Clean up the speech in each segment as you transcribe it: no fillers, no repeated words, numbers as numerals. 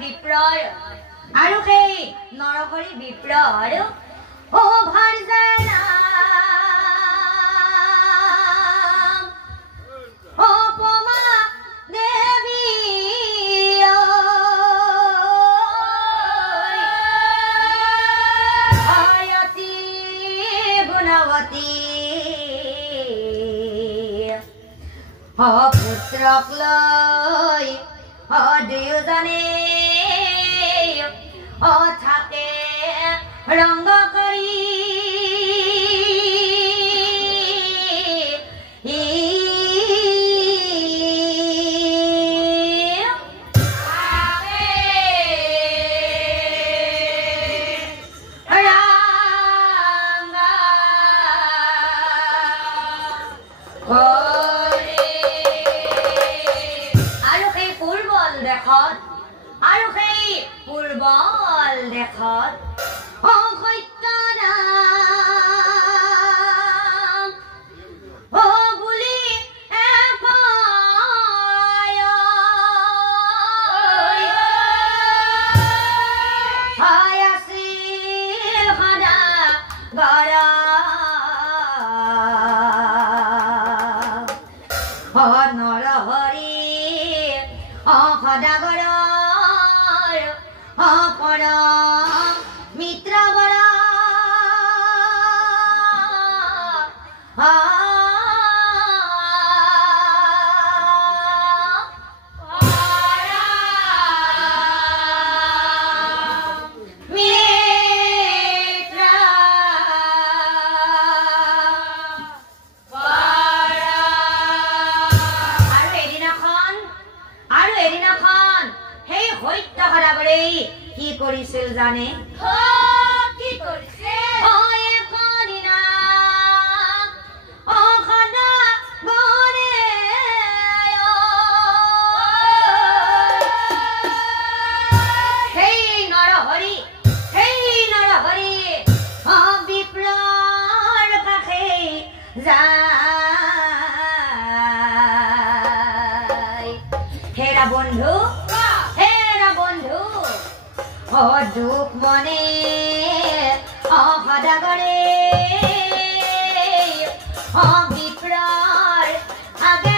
বিপ্ৰৰ আৰু সেই নৰহৰি বিপ্ৰৰ অভাৰ জানাম অপমা দেৱী আয়তি গুণৱতী পুত্ৰক লৈ দুয়োজনে থাকে ৰংগ কৰি পূৰ্বল দেশত সত্যনাম বুলি আছিল সদা গৰ নৰহৰি সদাগৰ মিত্ৰ বৰা সেই সত্য সদাগৰে কি কৰিছিল জানে কি কৰিছে এখদিনা সদাগৰে সেই নৰহৰি বিপ্ৰৰ কাষে যায় হেৰা বন্ধু দুখ মনে সদাগৰে বিপ্ৰৰ আগে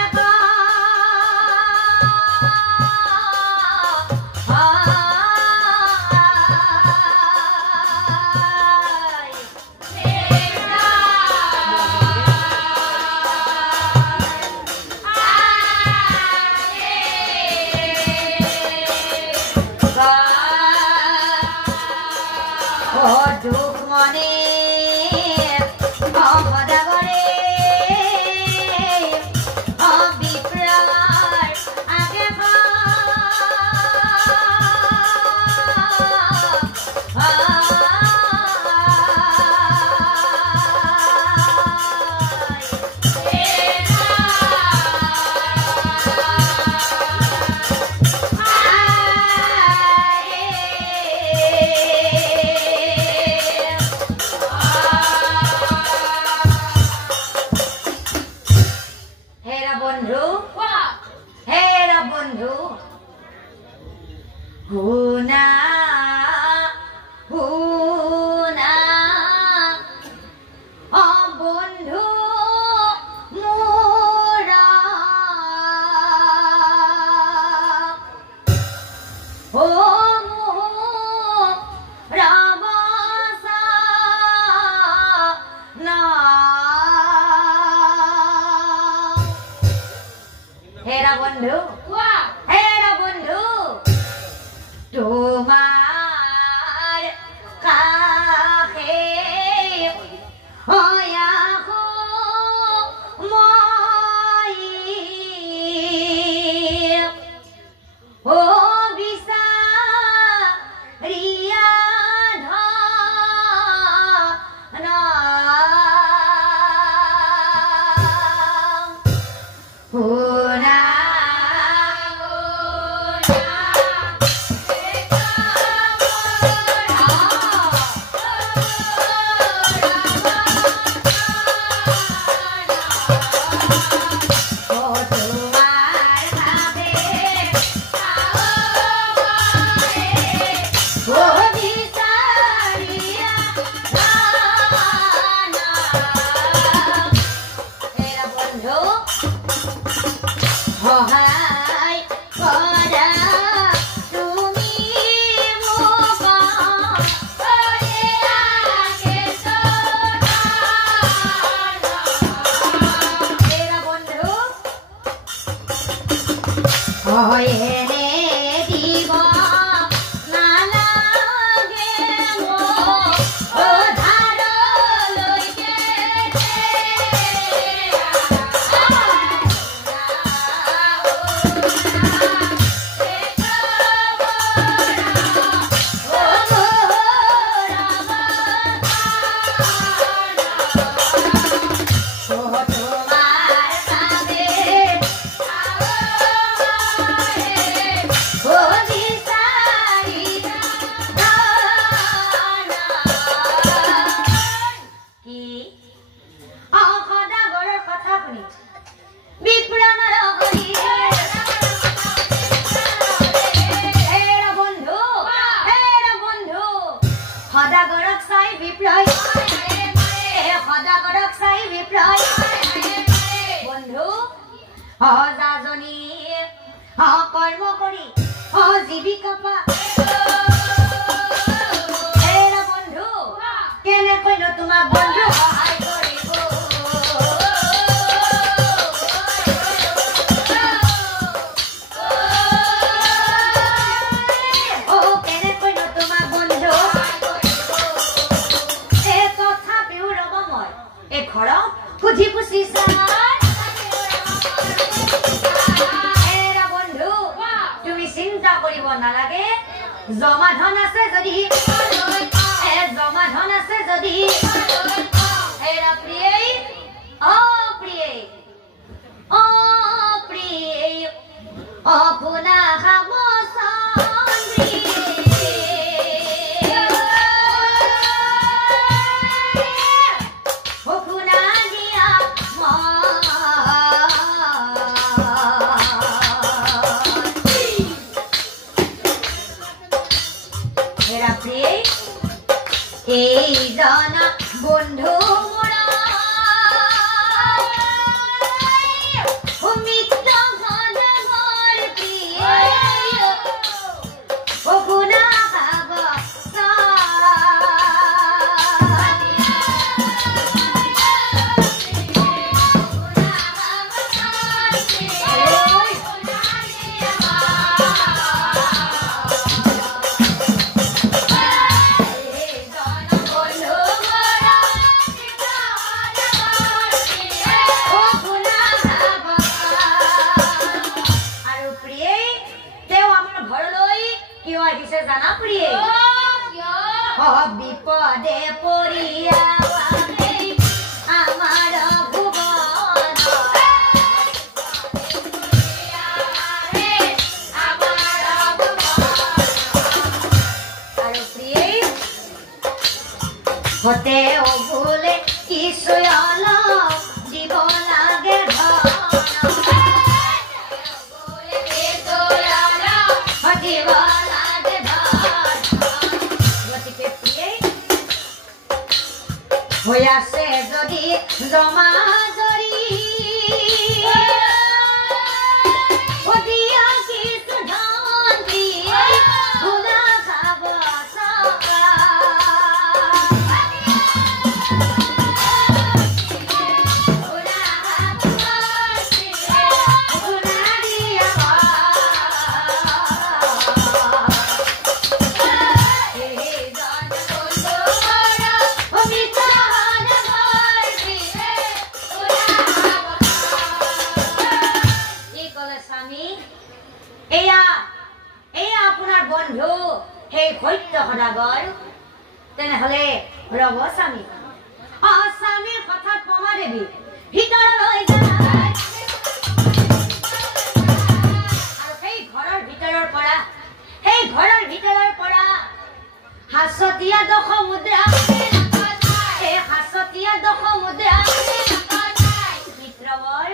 দুখ মনে সদাগৰে বিপ্ৰৰ আগে বন্ধু শুনা শুনা বন্ধু মোৰ হেৰা বন্ধু তোমাৰ কাছে হয়াখো মই ও বিচাৰিয়া ধন শুনা এনে দিব নালাগে ধাৰলৈকে সদাগৰক চাই বিপ্লয় সদাগৰক চাই বিপ্লয় বন্ধু সজাজনী কৰ্ম কৰি জীৱিকা পা বন্ধু কেনেকৈনো তোমাক বন্ধু সহায় কৰিব পুথি পুচি বন্ধু তুমি চিন্তা কৰিব নালাগে জমা ধন আছে যদি অপুনা খাব এই জানা বন্ধু জানা প্ৰিয়ে বিপদে পৰিয়া আমাৰ ভুৱন আৰু প্ৰিয়ে হতে ভুলে কিছু অলপ দিব লাগে হৈ আছে যদি জমা জৰি কিছু ধন দিয়ে ভুলা খাব বন্ধু সেই সত্য সদাগৰ তেনেহলে ৰব স্বামী স্বামীৰ কথাত প্ৰমা দেৱী ভিতৰলৈ যায় আৰু সেই ঘৰৰ ভিতৰৰ পৰা হাসতীয়া দশ মুদ্ৰা মিত্ৰবৰ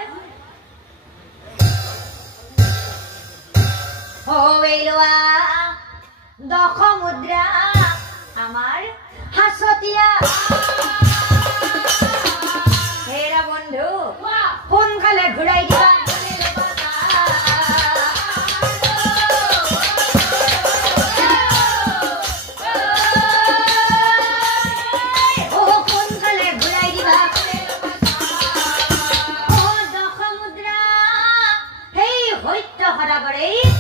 লোৱা দশ মুদ্ৰা আমাৰ হাসতীয়া হেৰা বন্ধু সোনকালে ঘূৰাই দিবা দশ মুদ্ৰা সেই সত্য সদাগৰে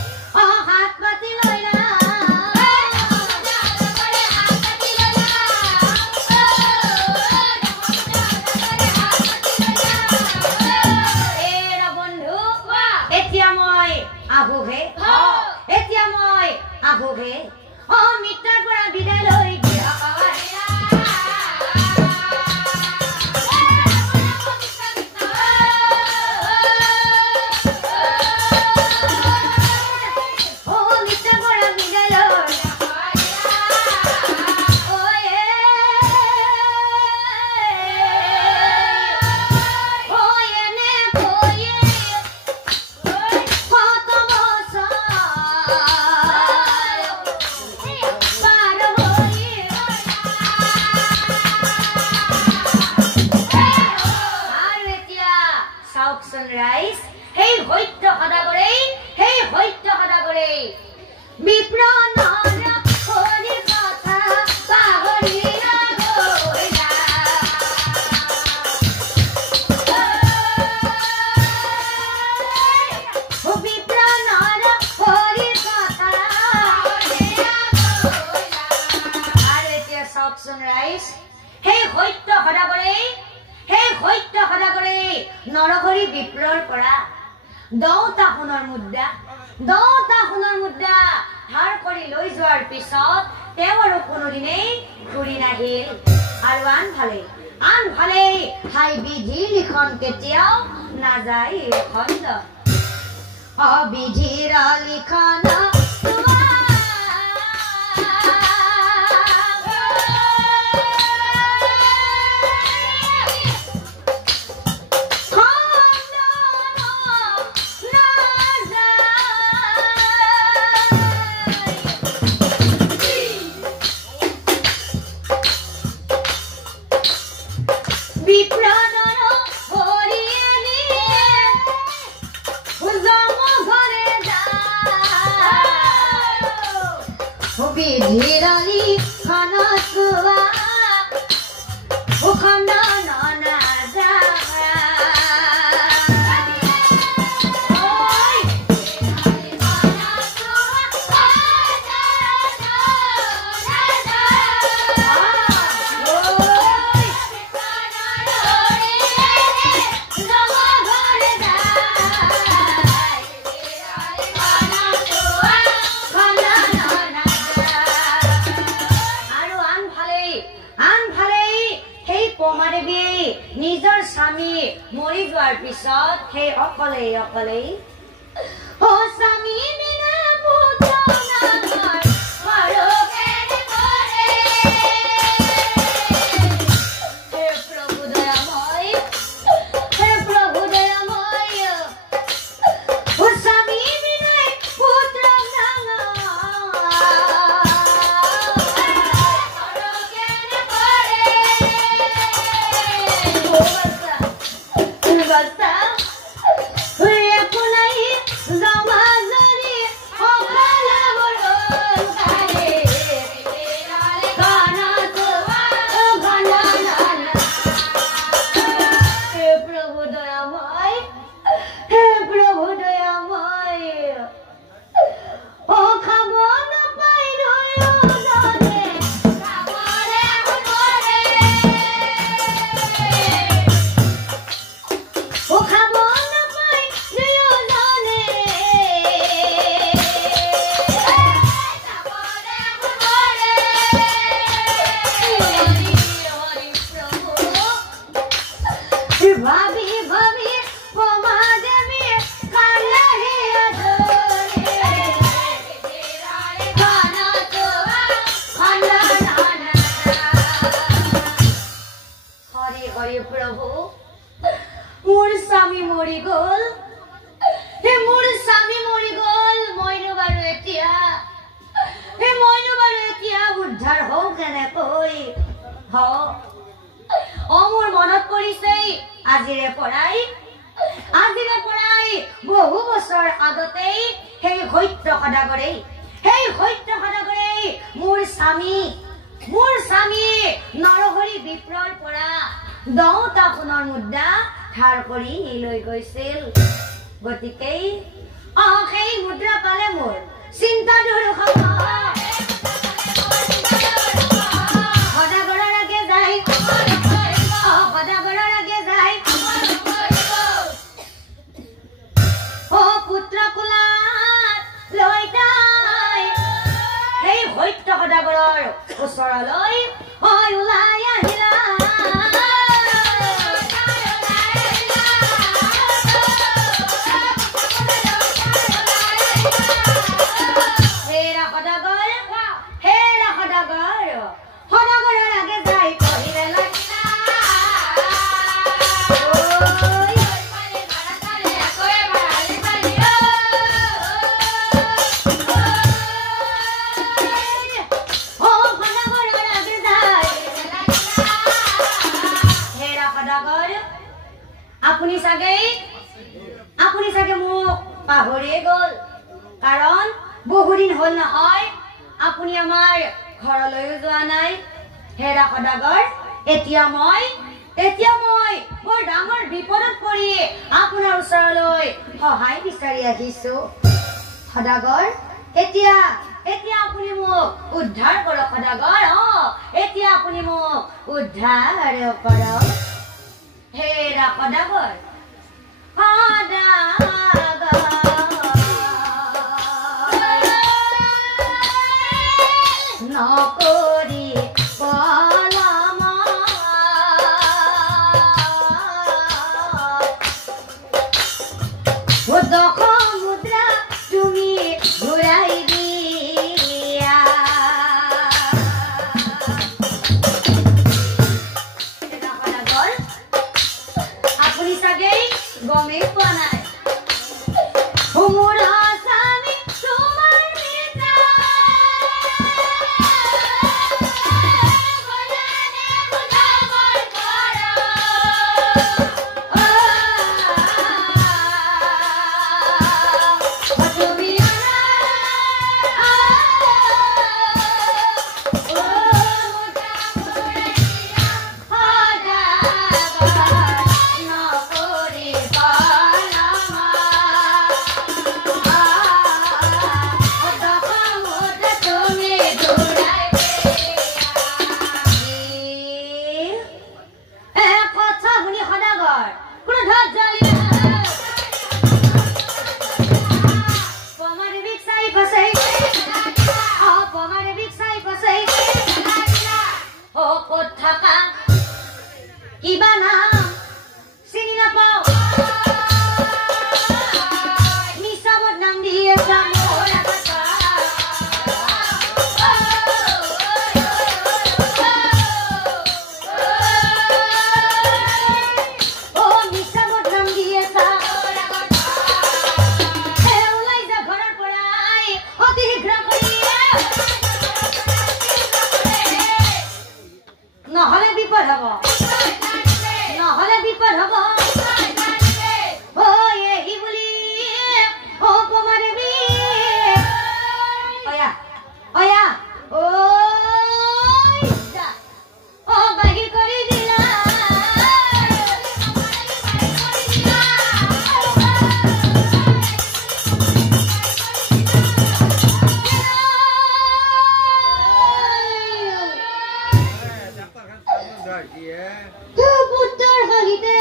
মিত্ৰৰ পৰা বিদায় লৈ নৰহৰি বিপ্ৰৰ পৰা 10টা সোণৰ মুদ্ৰা ধাৰ কৰি লৈ যোৱাৰ পিছত তেওঁ আৰু কোনোদিনেই ঘূৰি নাহিল আৰু আনফালে হাই বিধিৰ লিখন কেতিয়াও নাযায় খণ্ড অবিধিৰ লিখন নিজৰ স্বামী মৰি যোৱাৰ পিছত সেই অকলে ও স্বামী বিনা পুত্ৰ নামৰ মৰকেৰে কৰে হে প্ৰভু দয়াময় ও স্বামী বিনা পুত্ৰ নামৰ অমৰ মনত পৰিছে আজিৰে পৰাই বহু বছৰ আগতেই সেই সত্য সদাগৰে মোৰ স্বামী নৰহৰি বিপ্ৰৰ পৰা 10টা সোণৰ মুদ্ৰা ধাৰ কৰি লৈ গৈছিল গতিকে সেই মুদ্ৰা পালে মোৰ চিন্তা দূৰ হ'ব সত্য সদাগৰৰ ওচৰলৈ ওলাই আহিলা সদাগৰৰ আগে যাই কহিলে আপুনি চাগে মোক পাহৰিয়ে গ'ল কাৰণ বহুদিন হ'ল নহয় আপুনি আমাৰ ঘৰলৈও যোৱা নাই হেৰা সদাগৰ এতিয়া মই বৰ ডাঙৰ বিপদত পৰি আপোনাৰ ওচৰলৈ সহায় বিচাৰি আহিছো সদাগৰ এতিয়া আপুনি মোক উদ্ধাৰ কৰক সদাগৰ এতিয়া আপুনি মোক উদ্ধাৰ কৰক হেৰা সদাগৰ নকৰি পলামা দশ মুদ্ৰা তুমি ঘূৰাই দিয়া আপুনি চাগে গমেই পোৱা নাই মোৰ আসামী তোমাৰ কিবা নাম চিনি নাপাও মিছা বদনাম দিয়ে মিছা বদনাম দিয়ে ওলাই যা ঘৰৰ পৰাই অতি শীঘ্ৰ কৰি নহলে বিপদ হব এই বুলি অপমানবী বাহিৰ কৰি দিলা পুত্ৰৰ সহিতে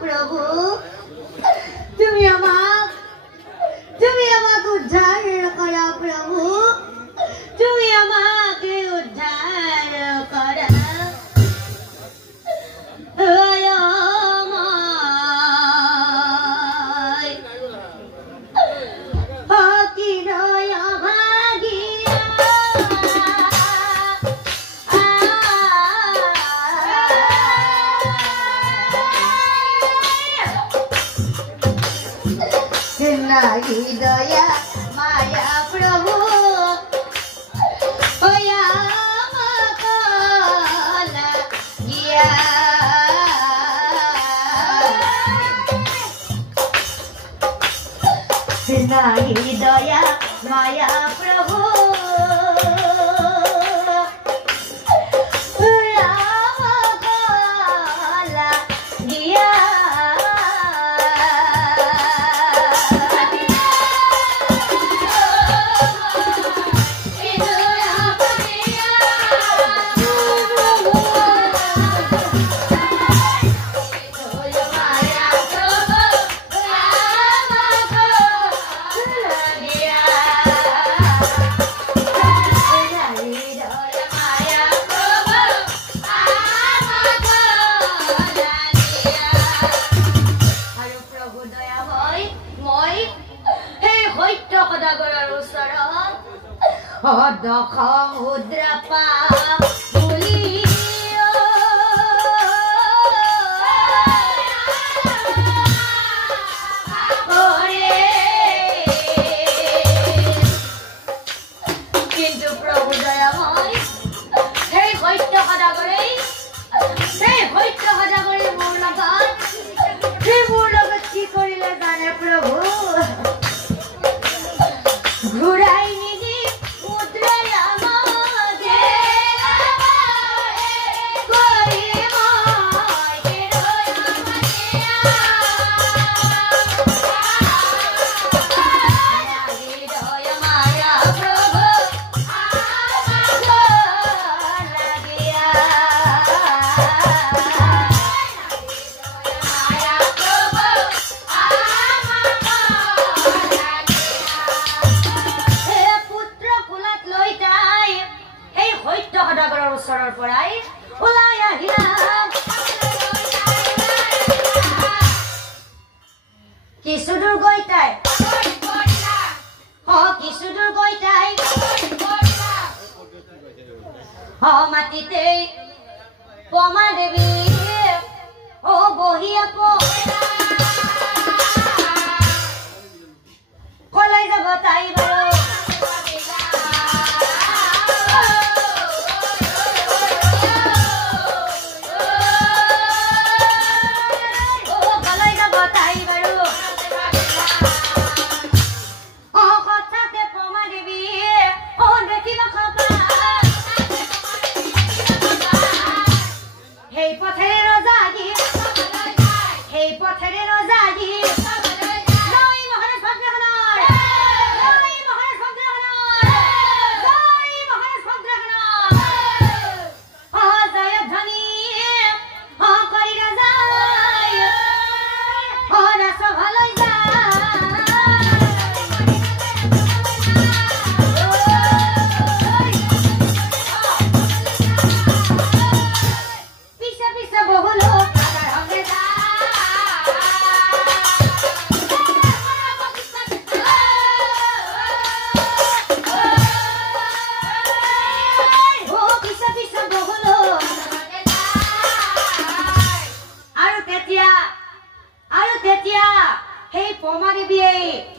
প্রভু তুমি আমাক উদ্ধার করা প্রভু তুমি আমাকে উদ্ধার করা হৃদয়া মায়া প্রভু হৃদয়া মায়া প্রভু দখ মুদ্রা পা বুলি কিন্তু প্রভু দয়াময় সেই সত্য সদাগৰেই মোৰ লগত কি কৰিলে জানে প্ৰভু ঘূৰাই নিদি মুদ্ৰাই আমাকে কৰি ওচৰৰ পৰাই ওলাই আহিলা কিছুদূৰ গৈ তাই কিছুদূৰ গৈ তাই মাটিতে পমা দেৱী বহি আকৌ কলৈ যাব তাই বাৰু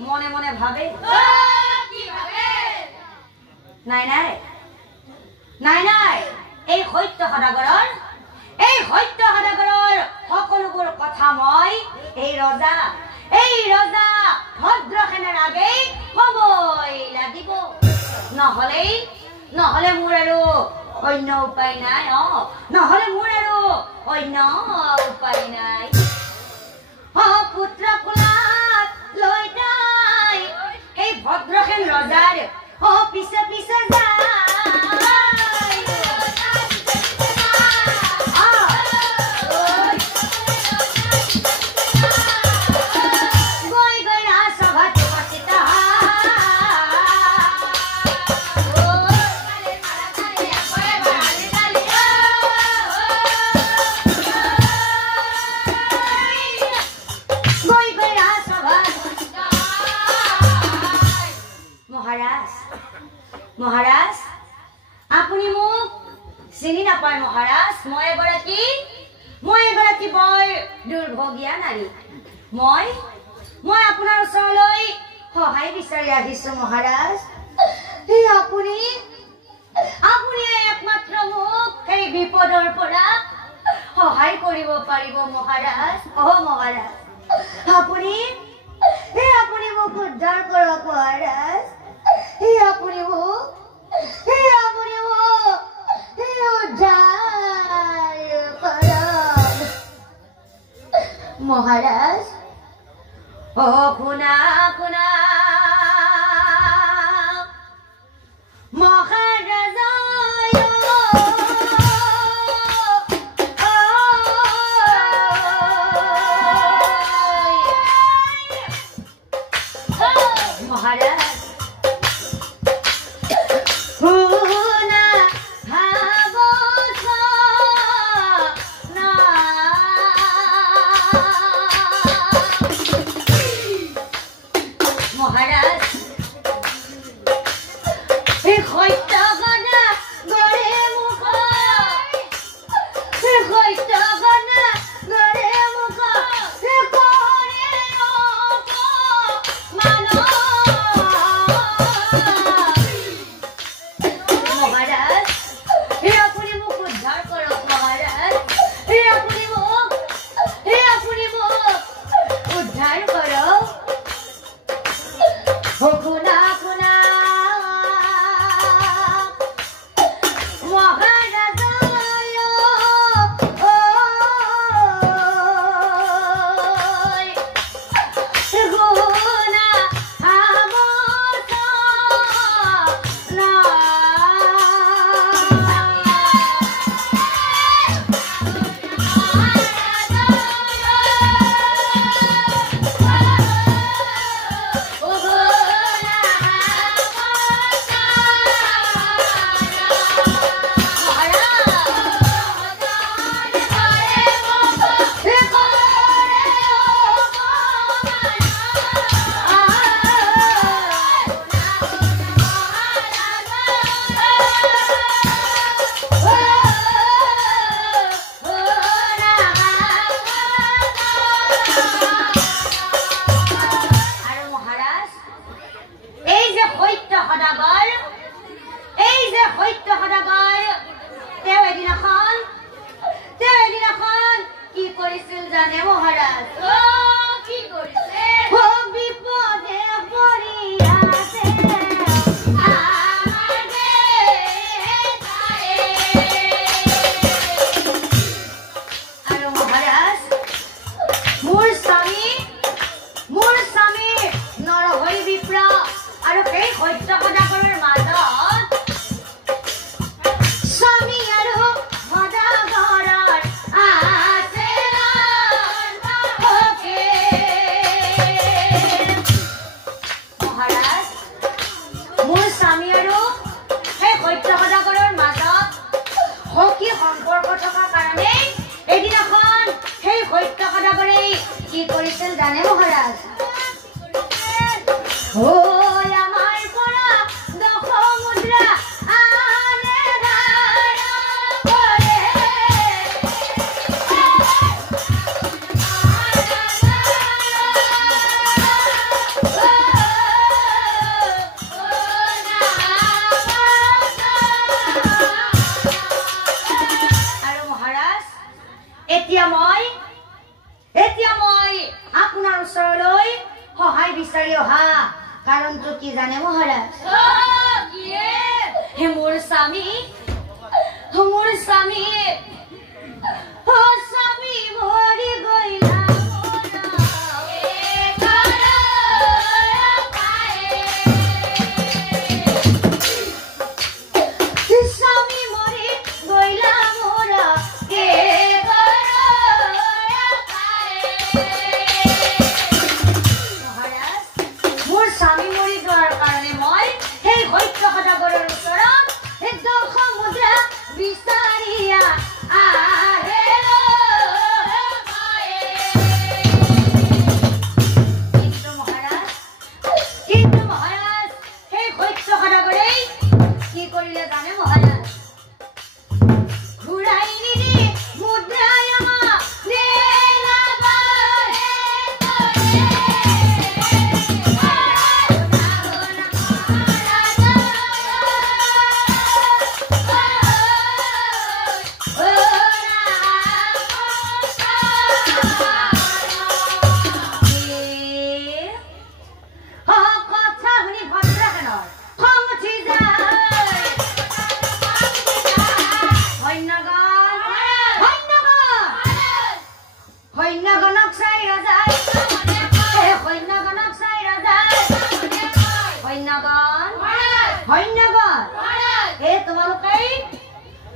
মনে মনে ভাবে নাই নাই নাই নাই এই সত্য সদাগৰৰ সকলোবোৰ কথা মই এই ৰজা ভদ্ৰসেনাৰ আগেই কবই লাগিব নহলে মোৰ আৰু অন্য উপায় নাই পুত্ৰ কুলাত লৈ যায় এই ভদ্ৰসেন ৰজাৰ পিছে পিছে যায় মহাৰাজ আপুনি মোক চিনি নাপায় মহাৰাজ মই এগৰাকী বৰ দুৰ্ভগীয়া নাৰী মই আপোনাৰ ওচৰলৈ সহায় বিচাৰি আহিছো মহাৰাজ আপুনি একমাত্ৰ মোক এই বিপদৰ পৰা সহায় কৰিব পাৰিব মহাৰাজ মহাৰাজ আপুনি মোক উদ্ধাৰ কৰক মহাৰাজ আপুনি মোক মহাৰাজ শুনা মহাৰাজ মহাৰাজ সত্য সদাগৰৰ মাজত স্বামী আৰু সদাগৰৰ আছে মহাৰাজ মোৰ স্বামী আৰু সেই সত্য সদাগৰৰ মাজত সখী সম্পৰ্ক থকা কাৰণে এদিনাখন সেই সত্য সদাগৰে কি কৰিছিল জানে মহাৰাজ আমাৰ পৰা 10 মুদ্ৰা আনে ধাৰ কৰে আৰু মহাৰাজ এতিয়া মই আপোনাৰ ওচৰলৈ সহায় বিচাৰি অহা কাৰণটো কি জানে মহাৰাজ মোৰ স্বামী মৰি গইলা স্বামী মৰি গইলা মোৰা স্বামী মৰি যোৱাৰ কাৰণে মই সেই সত্য সদাগৰৰ ওচৰত 10 মুদ্ৰা বিচাৰিয়া কিন্তু মহাৰাজ সেই সত্য সদাগৰে কি কৰিলে জানে মহাৰাজ ঘূৰাই নিদি মুদ্ৰাই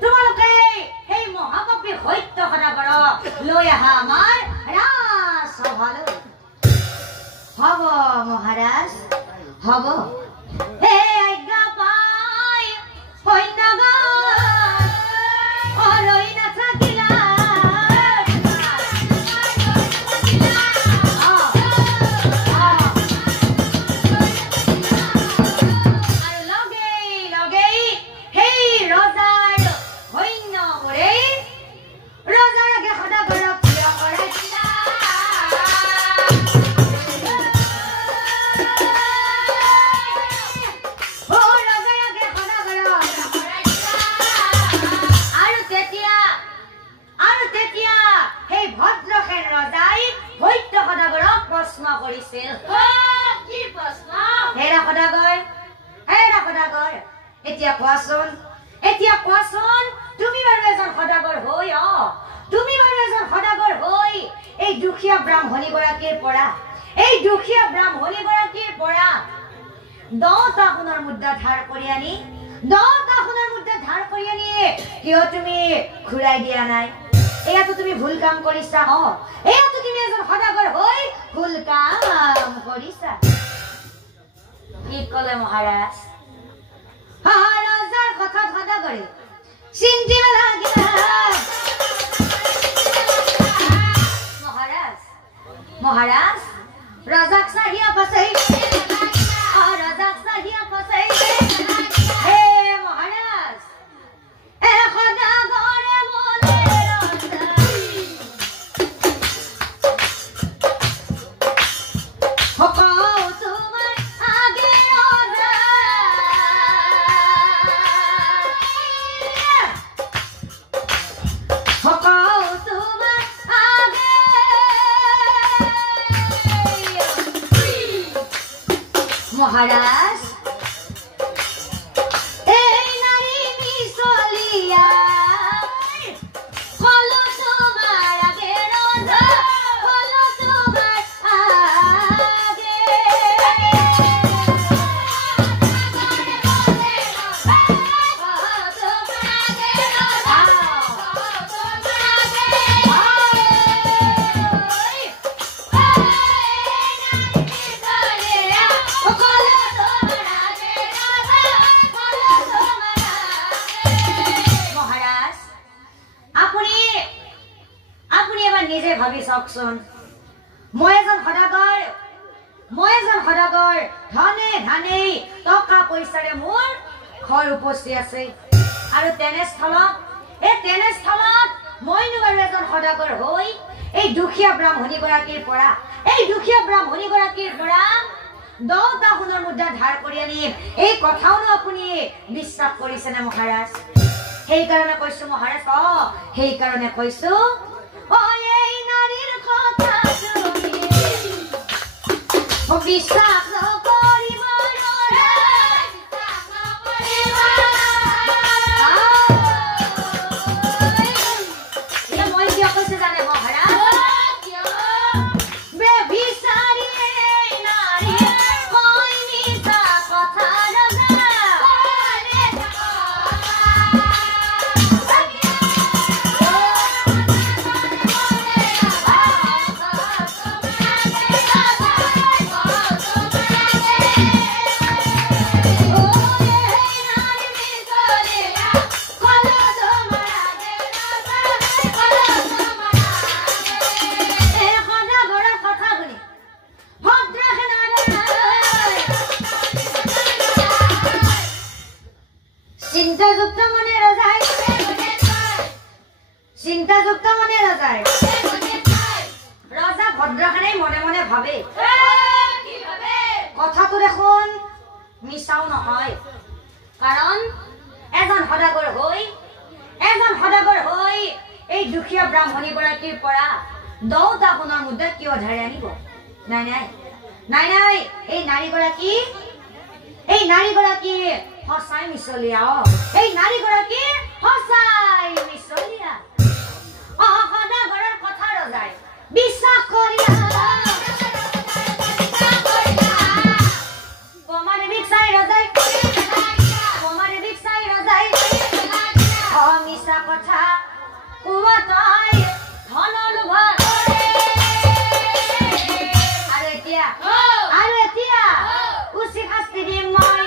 তোমালোকে সেই মহাপাপী সত্য সদাগৰক লৈ আহা আমাৰ ৰাজসভালৈ হ'ব মহাৰাজ হ'ব আজ্ঞা পাই সৈন্যগণ অৰৈ নাথাকিলা এতিয়া কোৱাচোন তুমি বাৰু এজন সদাগৰ হৈ এই দুখীয়া ব্ৰাহ্মণী গৰাকীৰ পৰা 10টা সোণৰ মুদ্ৰা ধাৰ কৰি আনি কিয় তুমি ঘূৰাই দিয়া নাই এয়াতো তুমি ভুল কাম কৰিছা এয়াতো তুমি এজন সদাগৰ হৈ ভুল কাম কৰিছা কি ক'লে মহাৰাজ ৰজাৰ কথা সদাগৰে চিন্তিব লাগিলা মহাৰাজ ৰজাক চাহিয়া পাছে হে মহাৰাজ সদাগৰে মনে মহাৰাজ এই নাৰী মিছলিয়া হলো তোমাৰ আগে ৰোজা হলো তোমাৰ আগে চাওকচোন মই এজন সদাগৰ ধনে ধানে টকা পইচাৰে মোৰ ঘৰ উপস্থিত আছে আৰু তেনেস্থলত মইনো আৰু এজন সদাগৰ হৈ এই দুখীয়া ব্ৰাহ্মণী গৰাকীৰ পৰা 10টা সোণৰ মুদ্ৰা ধাৰ কৰি আনিম এই কথাওনো আপুনি বিশ্বাস কৰিছেনে মহাৰাজ সেইকাৰণে কৈছো মহাৰাজ সেইকাৰণে কৈছো এই নাৰীৰ কথা তুমি বিশ্বাস নকৰিব মই কিয় কৈছো জানে মহাৰাজ চিন্তাযুক্ত মনে ৰজাই ৰজা ভদ্ৰখানে মনে মনে ভাবে কথাটো দেখোন মিছাও নহয় কাৰণ এজন সদাগৰ হৈ এই দুখীয়া ব্ৰাহ্মণী গৰাকীৰ পৰা 10টা সোণৰ মুদ্ৰা কিয় ধাৰে আনিব নাই এই নাৰী গৰাকী সঁচাই মিছলীয়া এই নাৰী গৰাকী সঁচাই মিছলীয়া সদাগৰৰ কথা ৰজাই বিশ্বাস কৰিলা পমাদেৱীক চাই ৰজাই মিছা কথা কোৱা তাই ধন লোভত আৰু এতিয়া উচিত শাস্তি দিম মই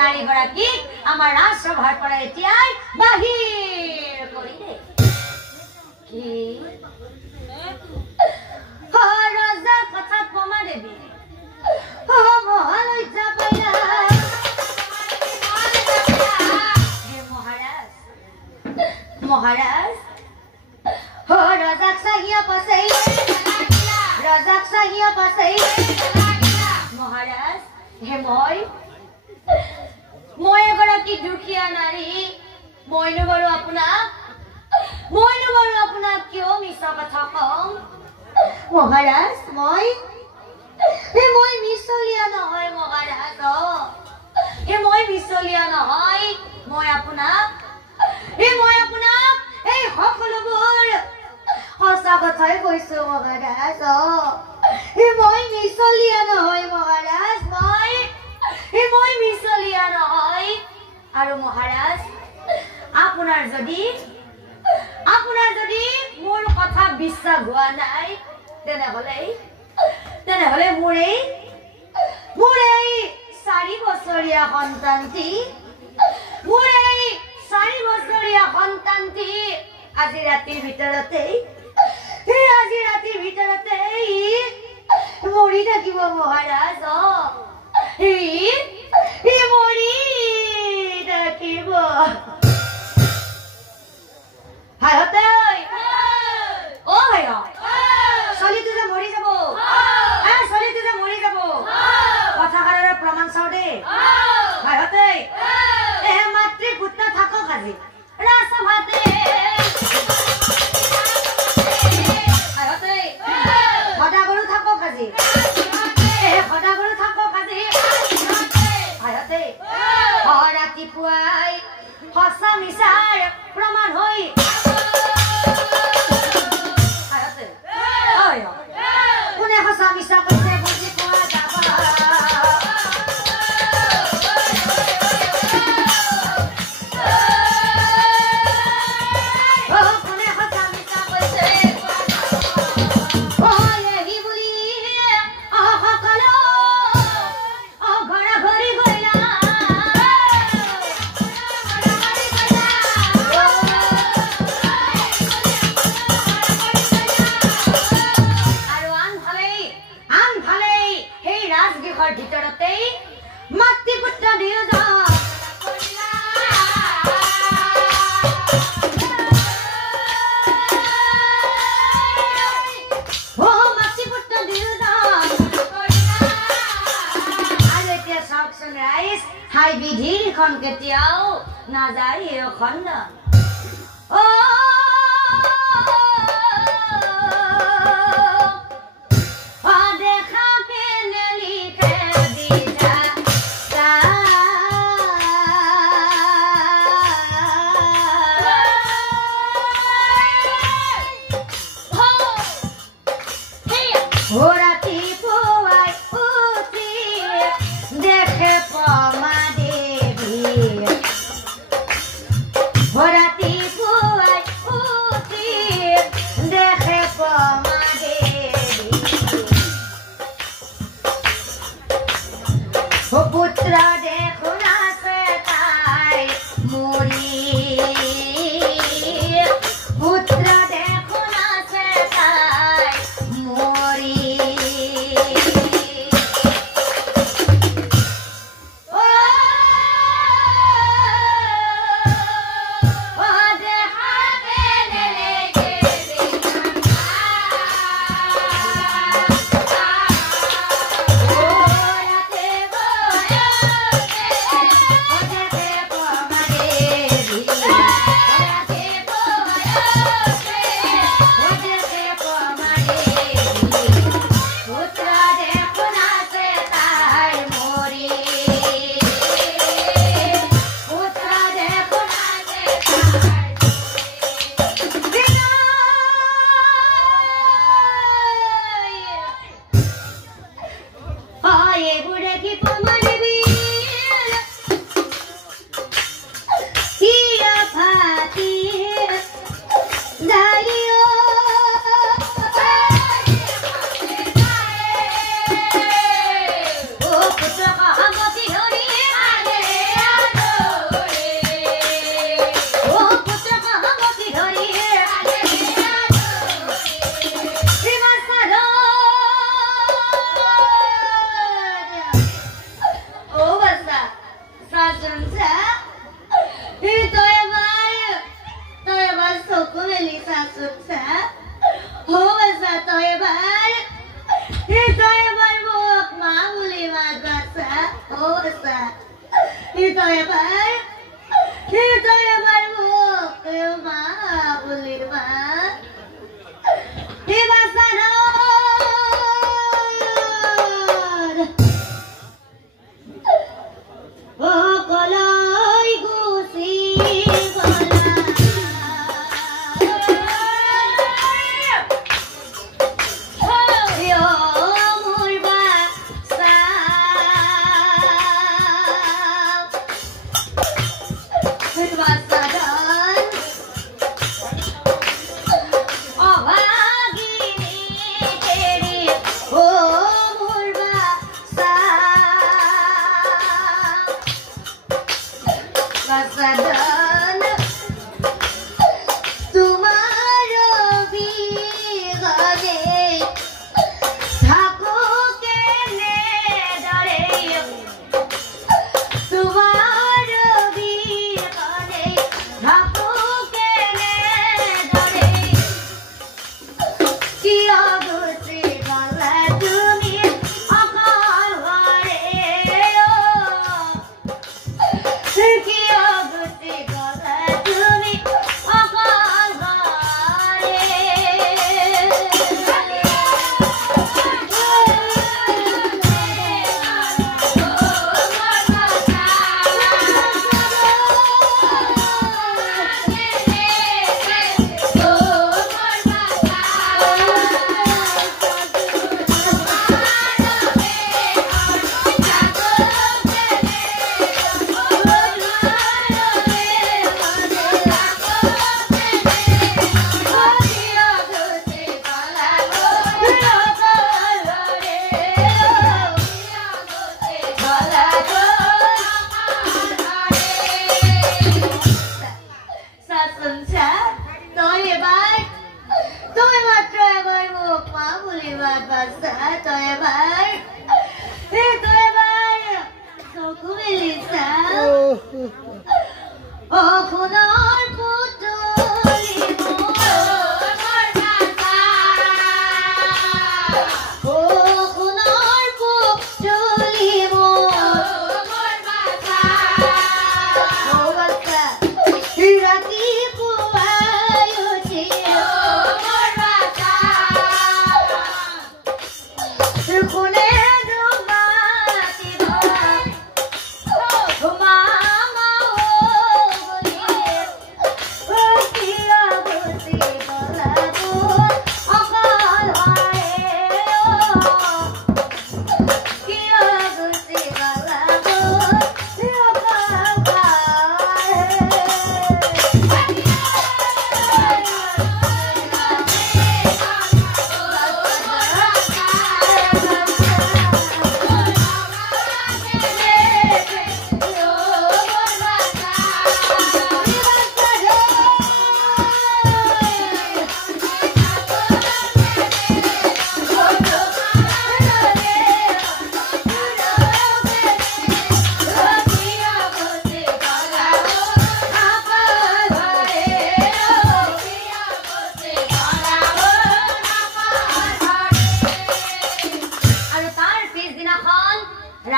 নাৰী গৰাকীক আমাৰ ৰাজসভাৰ পৰা এতিয়াই বাহিৰ কৰি দে কি ৰজাৰ কথাত পমাদেৱী মহালজ্জা পাইলা মহাৰাজ ৰজাক চাহিয়া পাছে মহাৰাজ মই এগৰাকী দুখীয়া নাৰী মইনো বাৰু আপোনাক কিয় মিছা কথা কম মহাৰাজ মই মিছলীয়া নহয় মহাৰাজ মই মিছলীয়া নহয় মই আপোনাক এই সকলোবোৰ সঁচা কথাই কৈছো মহাৰাজ মই মিছলীয়া নহয় মহাৰাজ মই মিছলীয়া নহয় আৰু মহাৰাজ আপোনাৰ যদি মোৰ কথা বিশ্বাস হোৱা নাই তেনেহলে মোৰ এই 4 বছৰীয়া সন্তানটি আজি ৰাতিৰ ভিতৰতেই মৰি থাকিব মহাৰাজ মৰি থাকিব ছোৱালীটো যে মৰি যাব কথাষাৰৰ প্ৰমাণ চাও দেই মাতৃ পুত্ৰ থাকক আজি ৰাজসভাতে বিধিখন কেতিয়াও নাযায় এখন অ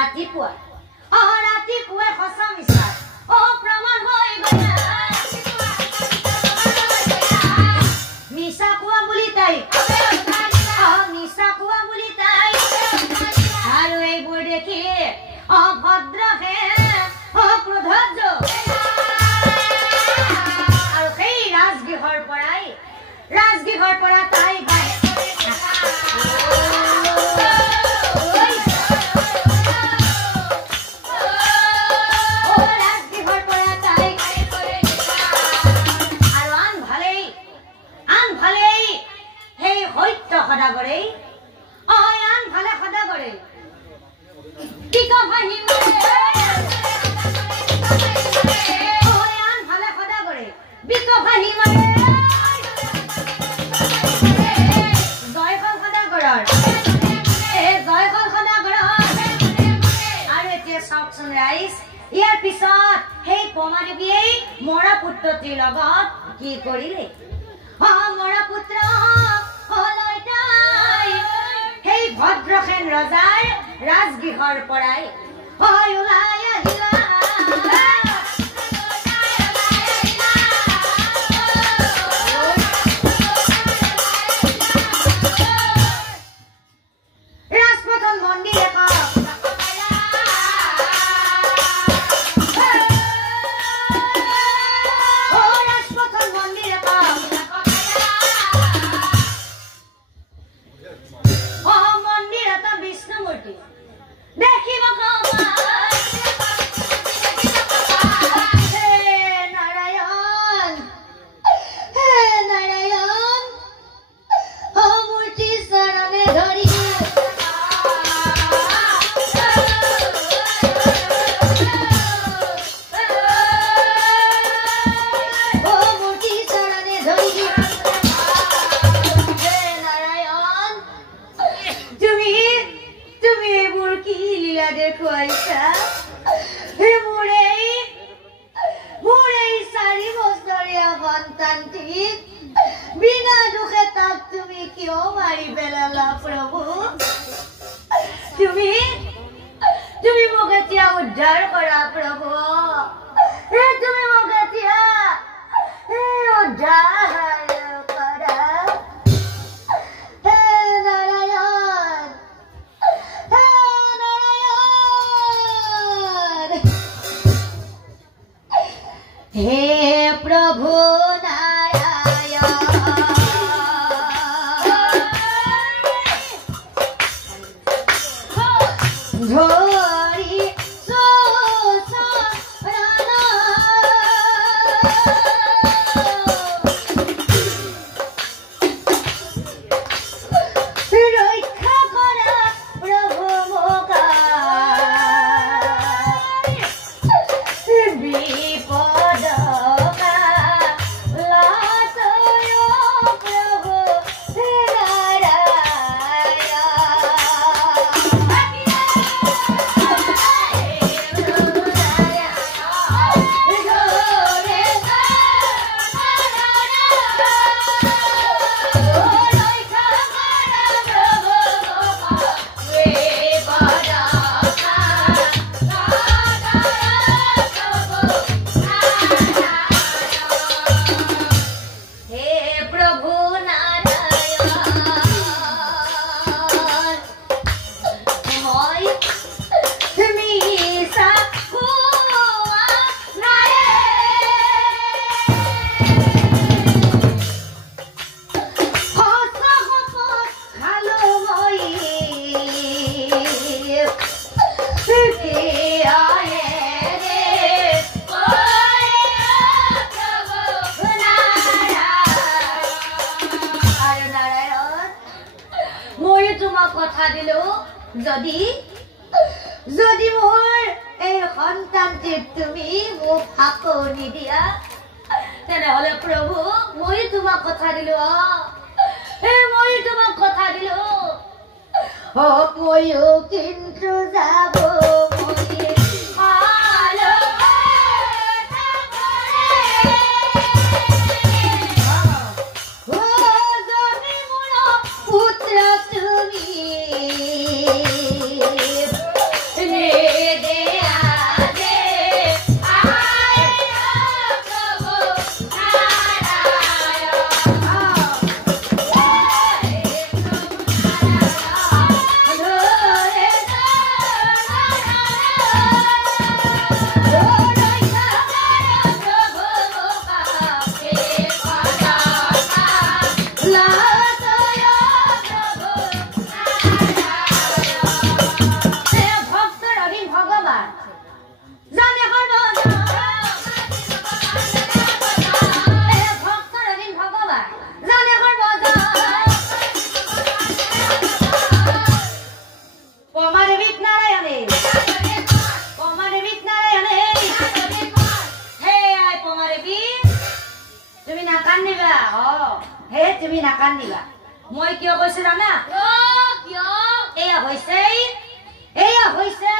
ৰাতিপুৱা ৰাতিপুৱাই সঁচা মিছা প্ৰমাণ হৈ গ'লা মিছা কোৱা বুলি তাই মিছা কোৱা বুলি তাই আৰু এইবোৰ দেখি অভদ্ৰহে ক্ৰোধত আৰু সেই ৰাজগৃহৰ পৰা তাই ইয়াৰ পিছত সেই পমাদেৱীয়ে মৰা পুত্ৰটিৰ লগত কি কৰিলে মৰা পুত্ৰ সেই ভদ্ৰসেন ৰজাৰ ৰাজগৃহৰ পৰাই ওলাই আহিলা ৰাজপথন মন্দিৰ বিনা দুখে তাক তুমি কিয় মাৰি পেলালা প্ৰভু তুমি মোক এতিয়া উদ্ধাৰ কৰা প্ৰভু তুমি মোক এতিয়া উদ্ধাৰ কৰা নাৰায়ণ হে প্ৰভু যদি মোৰ এই সন্তানটিক তুমি মোক আকৌ নিদিয়া তেনেহলে প্ৰভু মই তোমাক কথা দিলো মইও কিন্তু যাব পুত্ৰ তুমি নাজানিবা মই কিয় কৈছো জানা কিয় এয়া হৈছে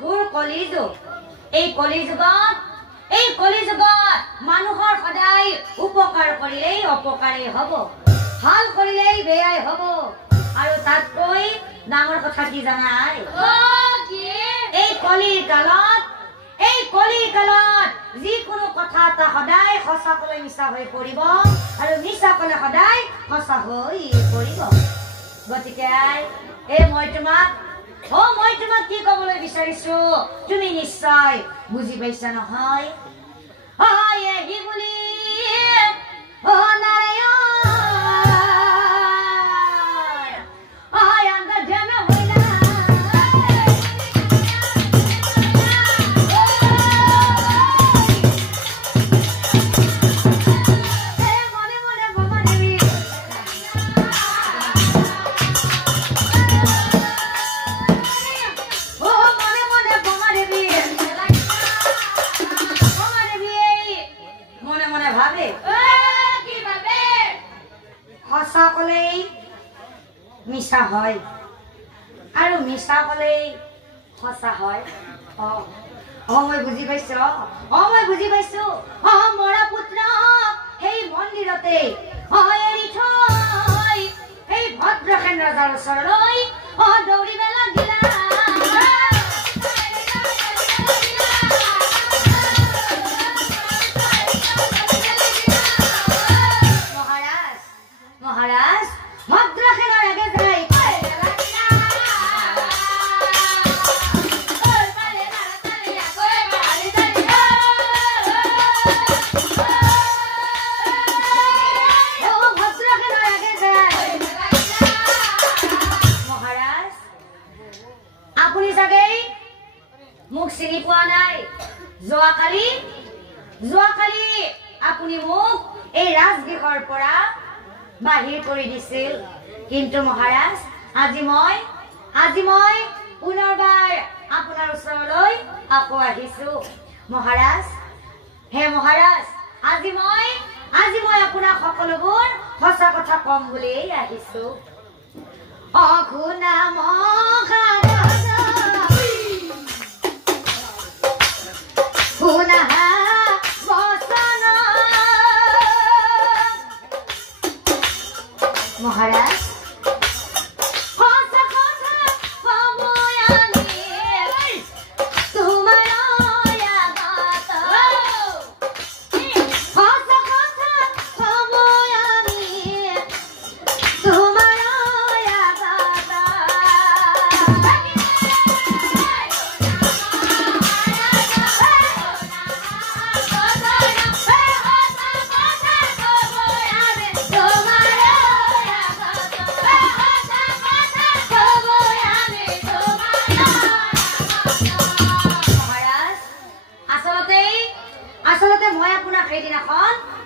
ঘোৰ কলিযুগ এই কলিযুগত মানুহৰ সদায় উপকাৰ কৰিলেই অপকাৰেই হ'ব ভাল কৰিলেই বেয়াই হ'ব আৰু তাতকৈ ডাঙৰ কথা কি জানাই এই কলিৰ কালত যিকোনো কথা এটা সদায় সঁচা কলে মিছা হৈ পৰিব আৰু মিছা কলে সদায় সঁচা হৈ পৰিব গতিকে মই তোমাক কি কবলৈ বিচাৰিছো তুমি নিশ্চয় বুজি পাইছা নহয় এই বুলি মিছা হয় আৰু মিছা কলেই সঁচা হয় মই বুজি পাইছো মৰা পুত্ৰ সেই মন্দিৰতে এৰি থৈ সেই ভদ্ৰসেন ৰজাৰ ওচৰলৈ দৌৰিব লাগিলা মহাৰাজ ভদ্ৰসেনৰ আগে যাই আপুনি চাগে মোক চিনি পোৱা নাই যোৱাকালি আপুনি মোক এই ৰাজগৃহৰ পৰা বাহিৰ কৰি দিছিল কিন্তু মহাৰাজ আজি মই পুনৰবাৰ আপোনাৰ ওচৰলৈ আকৌ আহিছো মহাৰাজ আজি মই আপোনাক সকলোবোৰ সঁচা কথা কম বুলি আহিছো অঘুনা মহাৰাজ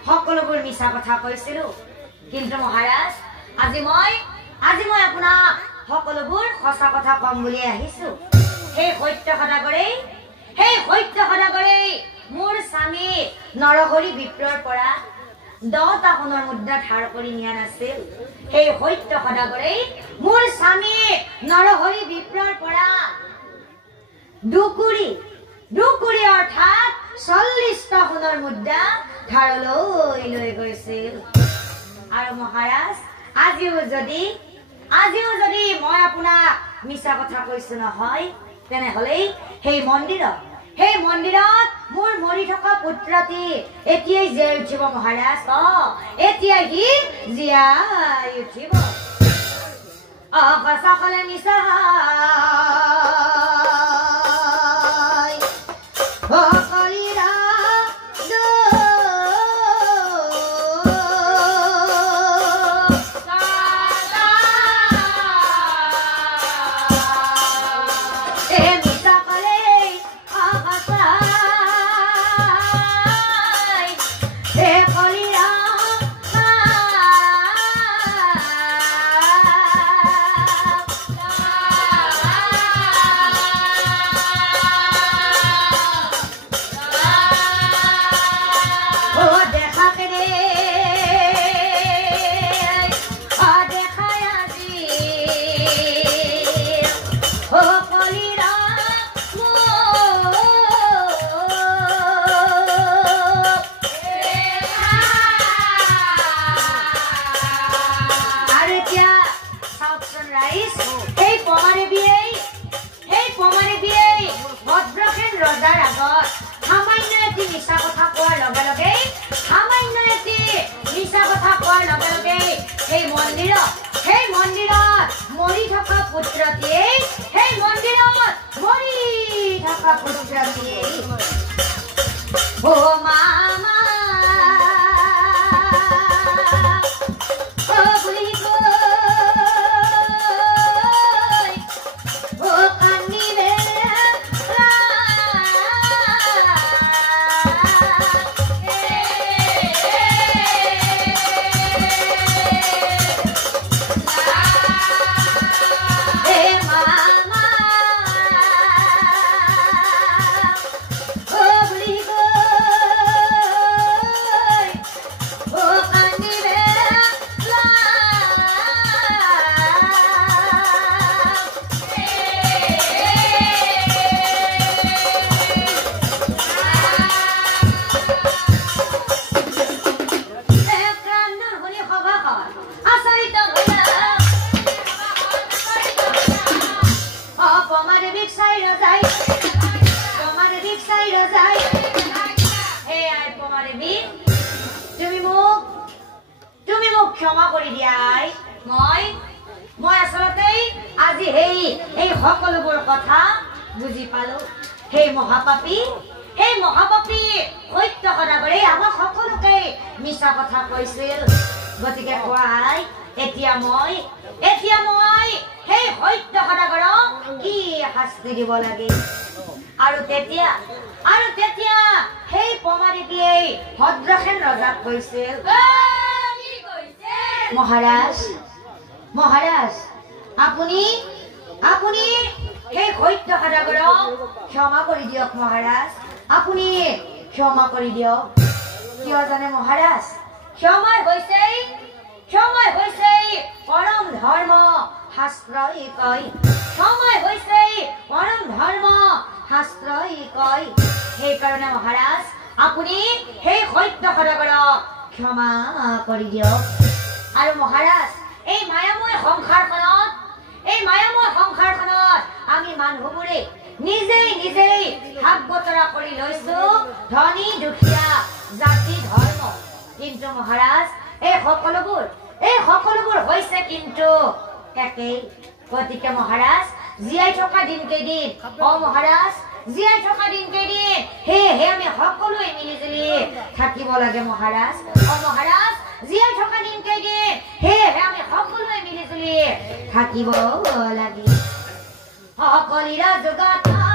সকলোবোৰ মিছা কথা কৈছিলো কিন্তু মহাৰাজ আজি মই আপোনাক সকলোবোৰ সঁচা কথা কম বুলি আহিছো সেই সত্য সদাগৰে মোৰ স্বামী নৰহৰি বিপ্ৰৰ পৰা 10টা সোণৰ মুদ্ৰা ধাৰ কৰি নিয়া নাছিল সেই সত্য সদাগৰে মোৰ স্বামী নৰহৰি বিপ্ৰৰ পৰা দুকুৰি অৰ্থাৎ 40টা সোণৰ মুদ্ৰা ধাৰলৈ লৈ গৈছিল আৰু মহাৰাজ আজিও যদি মই আপোনাক মিছা কথা কৈছো নহয় তেনেহলে সেই মন্দিৰত মোৰ মৰি থকা পুত্ৰটি এতিয়াই জীয়াই উঠিব মহাৰাজ এতিয়াই সি জীয়াই উঠিব সঁচা কলে মিছা সানৰাইজ সেই পমাৰে বিয়ে ভদ্ৰসেন ৰজাৰ আগত সামান্য এটি মিছা কথা কোৱাৰ লগে লগে সেই মন্দিৰত মৰি থকা পুত্ৰটিয়ে ও মামা ক্ষমা কৰি দিয়াই মই আসলতে আজি এই সকলোবোৰ কথা বুজি পালো সেই মহাপাপী সত্য সদাগৰে আমাক সকলোকে মিছা কথা কৈছিল গতিকে কোৱাই এতিয়া মই সেই সত্য সদাগৰক কি শাস্তি দিব লাগে আৰু তেতিয়া সেই পমাৰীটিয়ে ভদ্ৰসেন ৰজাক কৈছিল মহাৰাজ আপুনি সেই সত্য সদাগৰক ক্ষমা কৰি দিয়ক মহাৰাজ আপুনি ক্ষমা কৰি দিয়ক কিয় জানে মহাৰাজ ক্ষমাই হৈছে পৰম ধৰ্ম শাস্ত্ৰই কয় সেইকাৰণে মহাৰাজ আপুনি সেই সত্য সদাগৰক ক্ষমা কৰি দিয়ক আৰু মহাৰাজ এই মায়াময় সংসাৰখনত আমি মানুহবোৰে নিজেই ভাগ বতৰা কৰি লৈছো ধনী দুখীয়া জাতি ধৰ্ম কিন্তু মহাৰাজ এই সকলোবোৰ হৈছে কিন্তু একেই গতিকে মহাৰাজ জীয়াই থকা দিনকেইদিন সেয়েহে আমি সকলোৱে মিলিজুলি থাকিব লাগে মহাৰাজ মহাৰাজ জীয়াই থকা দিনকেইদিন সেয়েহে আমি সকলোৱে মিলিজুলি থাকিব লাগে অকলিৰা জগত